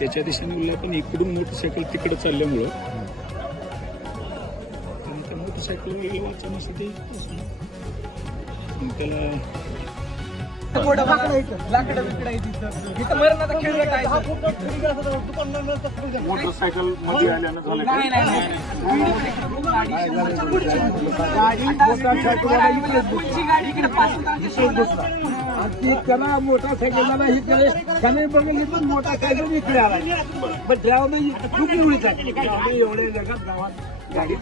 त्याच्या दिशेने उरला, पण इकडून मोटरसायकल तिकडे चालल्यामुळं त्याने त्या मोटरसायकल वेगळं वाचवण्यासाठी त्याला मोटरसायकल मध्ये आल्यानं झालं त्याला मोटरसायकलला ही त्याने बघितली पण मोटरसायकल इकडे आला पण ड्रायव्हर खूप एवढी चालली एवढ्या जगात गावात गाडी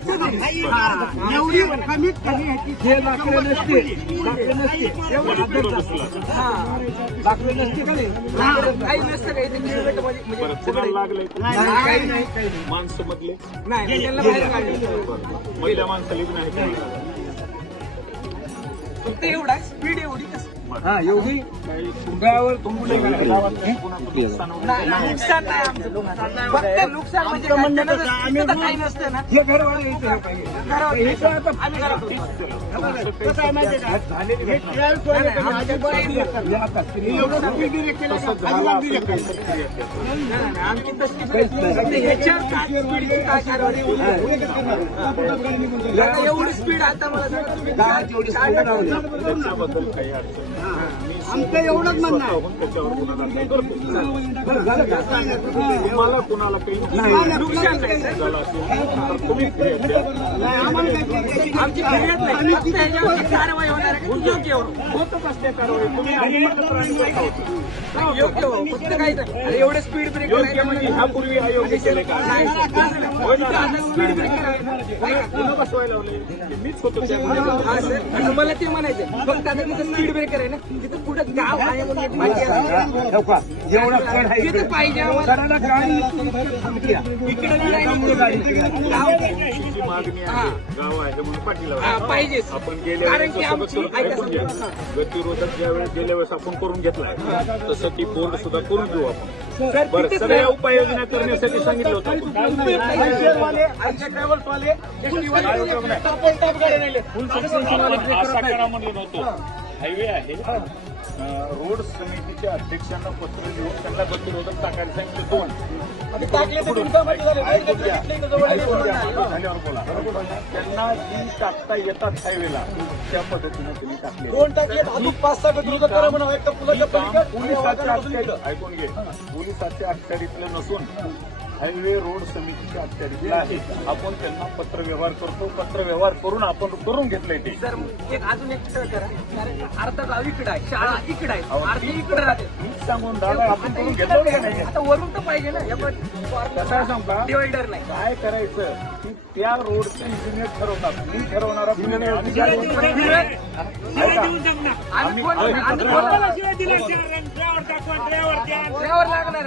एवढी कमीत कमी हे लाकडे नसते लाकडे नसते का नाही नसतं कुणाला लागलंय काही नाही माणसं मधले नाही महिला माणसाला नाही काही फक्त एवढा स्पीड एवढी हा एवढी ड्रायव्हर नुकसान नाही आमचं फक्त नुकसान म्हणजे काही नसतं ना हे घरवाले आमची एवढी स्पीड आता मला त्याच्याबद्दल काही अडचण आमचं एवढंच म्हणणं आहे तुम्हाला कुणाला काही नुकसान नाही झालं असेल तर तुम्ही फिर्याद द्या. आमची फिर्याद नाही फक्त ह्याच्यावरती कारवाई होणार आहे योग्य होतच असते कारवाई तुम्ही तक्रारी करता होती. योग्य फक्त काय एवढे स्पीड ब्रेकर योग्य म्हणजे ह्यापूर्वी अयोग्य केले का स्पीड ब्रेकर पुन्हा बसवायला लावले मीच होतो त्यामध्ये. असं मला ते म्हणायचं फक्त आता तिथं स्पीड ब्रेकर आहे ना तिथं पुढे गाव आहे म्हणून एक माहिती आहे तिथं पाहिजे इकडे जी मागणी आहे गाव आहे म्हणून पाठीला पाहिजे आपण गेल्या कारण की वेळेस गतिरोधक ज्यावेळेस गेल्या वेळेस आपण करून घेतलाय तसं ती बोर्ड सुद्धा करून घेऊ आपण. बरं सगळ्या उपाययोजना करण्यासाठी सांगितलं होतं असा करा म्हणलं नव्हतं. हायवे आहे रोड समितीच्या अध्यक्षांना पत्र लिहून त्यांना गतिरोधक टाकायला सांगितलं दोन त्यांना जी टाकता येतात हायवेला त्या पद्धतीने तुम्ही टाकले पोलिसाच्या ऐकून घे पोलिसाच्या अखत्यारीतलं नसून हायवे रोड समितीच्या अखत्यारीतलं आहे. आपण त्यांना पत्र व्यवहार करतो पत्र व्यवहार करून आपण करून घेतलंय ते. सर एक अजून एक करा अर्धा गाव इकडे आहे शाळा इकडे आहे अर्धी इकडे राहते मीच सांगून दादा आपण करून घेतलं का नाही आता वरून तर पाहिजे ना कसं सांगता डिवायडर नाही काय करायचं की त्या रोडचे इंजिनियर ठरवतात मी ठरवणारा लागणार